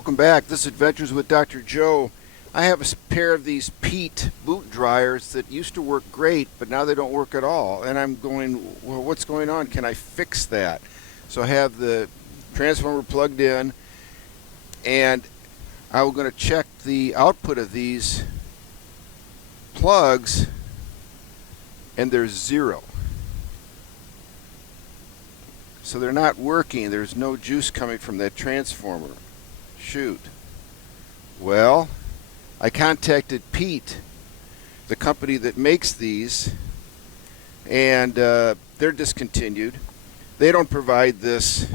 Welcome back. This is Adventures with Dr. Joe. I have a pair of these PEET boot dryers that used to work great, but now they don't work at all. And I'm going, well, what's going on? Can I fix that? So I have the transformer plugged in, and I'm going to check the output of these plugs, and there's 0. So they're not working. There's no juice coming from that transformer. Shoot. Well, I contacted PEET, the company that makes these, and they're discontinued. They don't provide this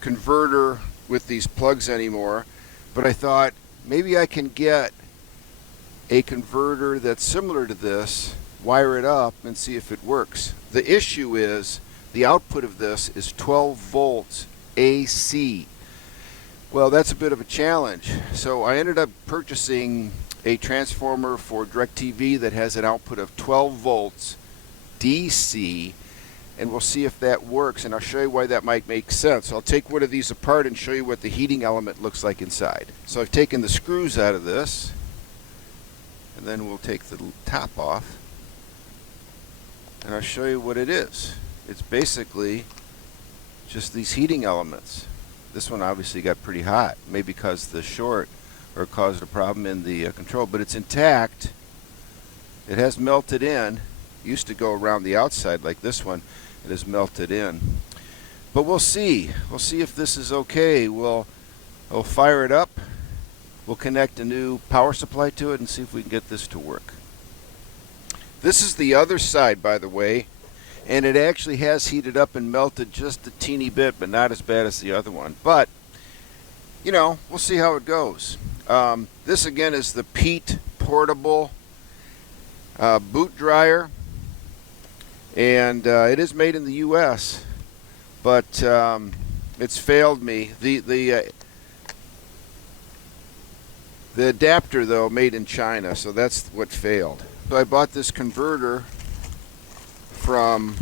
converter with these plugs anymore, but I thought maybe I can get a converter that's similar to this, wire it up, and see if it works. The issue is the output of this is 12 volts AC. Well, that's a bit of a challenge. So I ended up purchasing a transformer for DirecTV that has an output of 12 volts DC, and we'll see if that works, and I'll show you why that might make sense. I'll take one of these apart and show you what the heating element looks like inside. So I've taken the screws out of this, and then we'll take the top off, and I'll show you what it is. It's basically just these heating elements. This one obviously got pretty hot, maybe because the short or caused a problem in the control, but it's intact. It has melted in. It used to go around the outside like this one. It has melted in. But we'll see. We'll see if this is okay. We'll fire it up. We'll connect a new power supply to it and see if we can get this to work. This is the other side, by the way, and it actually has heated up and melted just a teeny bit, but not as bad as the other one. But, you know, we'll see how it goes. This again is the PEET portable boot dryer, and it is made in the US, but it's failed me. The adapter, though, made in China, so that's what failed. So I bought this converter from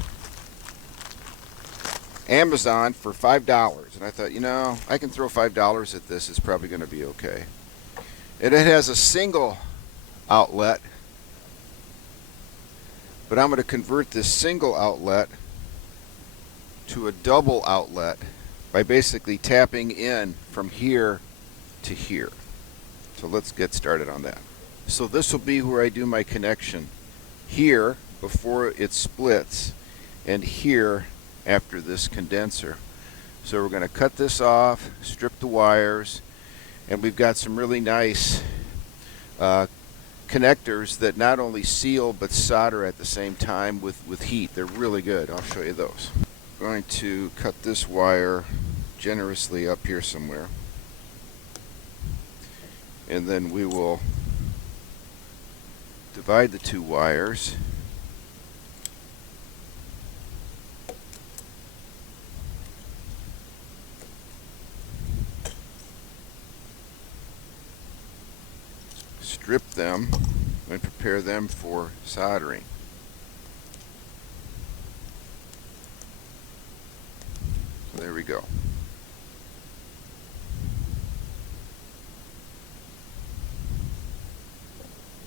Amazon for $5, and I thought, you know, I can throw $5 at this. It's probably going to be okay. And it has a single outlet, but I'm going to convert this single outlet to a double outlet by basically tapping in from here to here. So let's get started on that. So this will be where I do my connection. Here before it splits, and here after this condenser. So we're going to cut this off, strip the wires, and we've got some really nice connectors that not only seal but solder at the same time with heat. They're really good. I'll show you those. I'm going to cut this wire generously up here somewhere, and then we will divide the two wires. Strip them and prepare them for soldering. So there we go.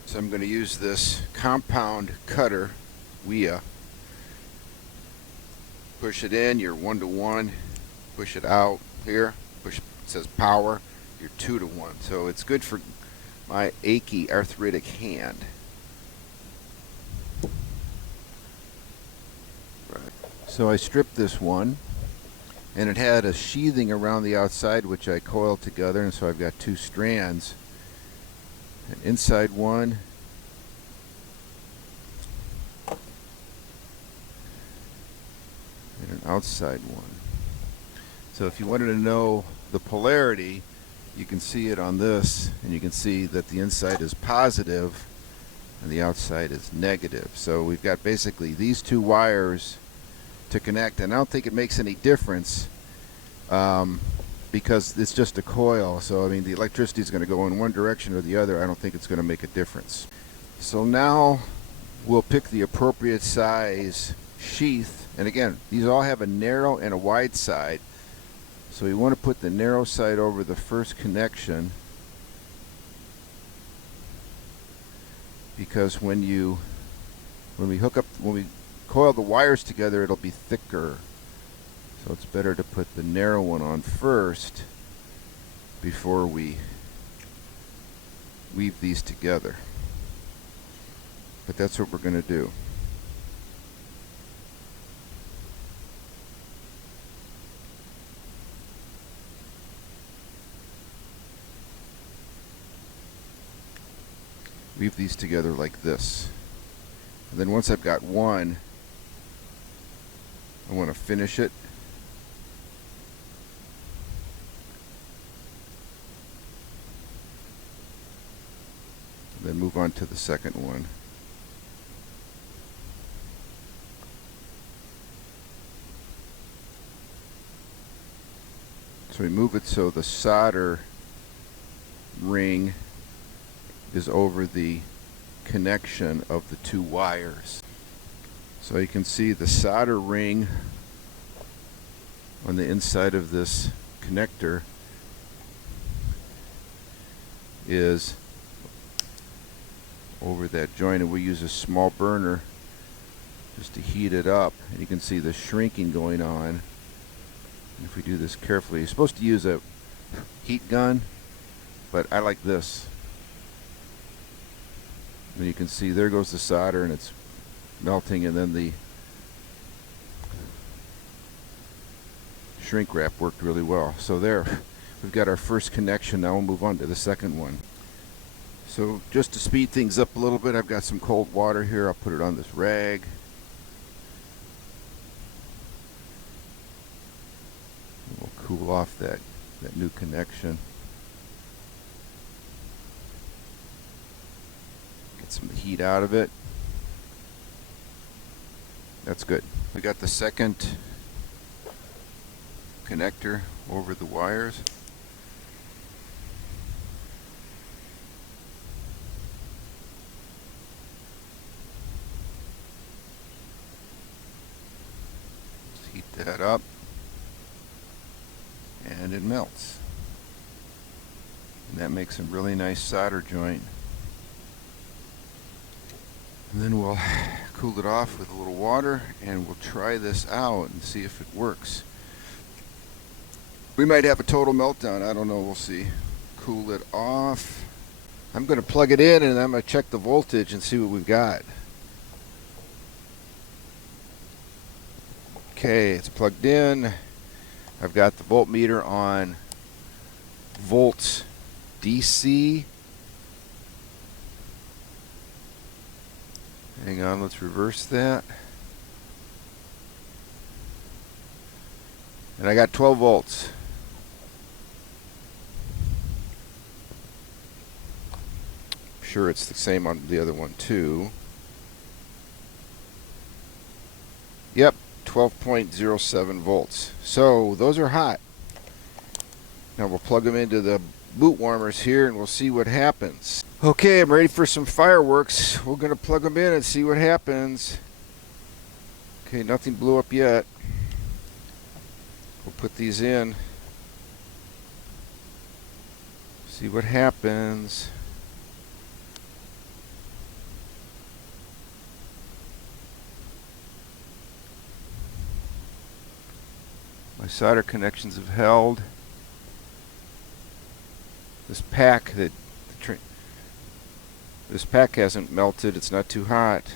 So I'm going to use this compound cutter, WIA. Push it in, you're 1-to-1. Push it out here. Push, it says power, you're 2-to-1. So it's good for my achy arthritic hand. Right. So I stripped this one, and it had a sheathing around the outside which I coiled together, and so I've got two strands. An inside one and an outside one. So if you wanted to know the polarity, you can see it on this, and you can see that the inside is positive and the outside is negative. So we've got basically these two wires to connect, and I don't think it makes any difference because it's just a coil. So I mean, the electricity is going to go in one direction or the other. I don't think it's going to make a difference. So now we'll pick the appropriate size sheath, and again, these all have a narrow and a wide side. So you want to put the narrow side over the first connection, because when we coil the wires together, it'll be thicker. So it's better to put the narrow one on first before we weave these together. But that's what we're going to do. Weave these together like this. And then once I've got one, I want to finish it. And then move on to the second one. So we move it so the solder ring is over the connection of the two wires. So you can see the solder ring on the inside of this connector is over that joint, and we use a small burner just to heat it up, and you can see the shrinking going on. And if we do this carefully, you're supposed to use a heat gun, but I like this. And you can see there goes the solder, and it's melting, and then the shrink wrap worked really well. So there, we've got our first connection. Now we'll move on to the second one. So just to speed things up a little bit, I've got some cold water here. I'll put it on this rag. We'll cool off that new connection. Get some heat out of it. That's good. We got the second connector over the wires. Let's heat that up, and it melts. And that makes a really nice solder joint. And then we'll cool it off with a little water, and we'll try this out and see if it works. We might have a total meltdown. I don't know. We'll see. Cool it off. I'm going to plug it in, and I'm going to check the voltage and see what we've got. Okay, it's plugged in. I've got the voltmeter on volts DC. Hang on, let's reverse that. And I got 12 volts. I'm sure it's the same on the other one too. Yep, 12.07 volts. So those are hot. Now we'll plug them into the boot warmers here, and we'll see what happens. Okay, I'm ready for some fireworks. We're going to plug them in and see what happens. Okay, nothing blew up yet. We'll put these in. See what happens. My solder connections have held. This pack hasn't melted. It's not too hot.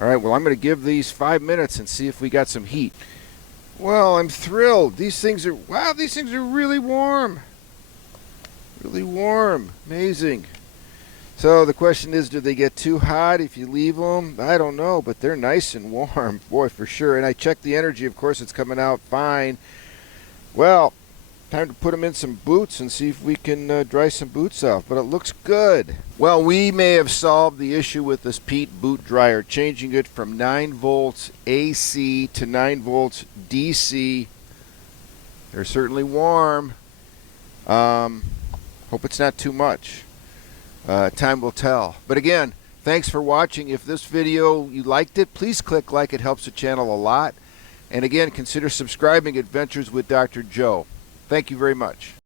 All right, well, I'm going to give these 5 minutes and see if we got some heat. Well, I'm thrilled. These things are, wow, these things are really warm. Really warm. Amazing. So the question is, do they get too hot if you leave them? I don't know, but they're nice and warm. Boy, for sure. And I checked the energy. Of course, it's coming out fine. Well, time to put them in some boots and see if we can dry some boots off, but it looks good. Well, we may have solved the issue with this PEET boot dryer, changing it from 9 volts AC to 9 volts DC. They're certainly warm. Hope it's not too much. Time will tell. But again, thanks for watching. If this video, you liked it, please click like. It helps the channel a lot. And again, consider subscribing Adventures with Dr. Joe. Thank you very much.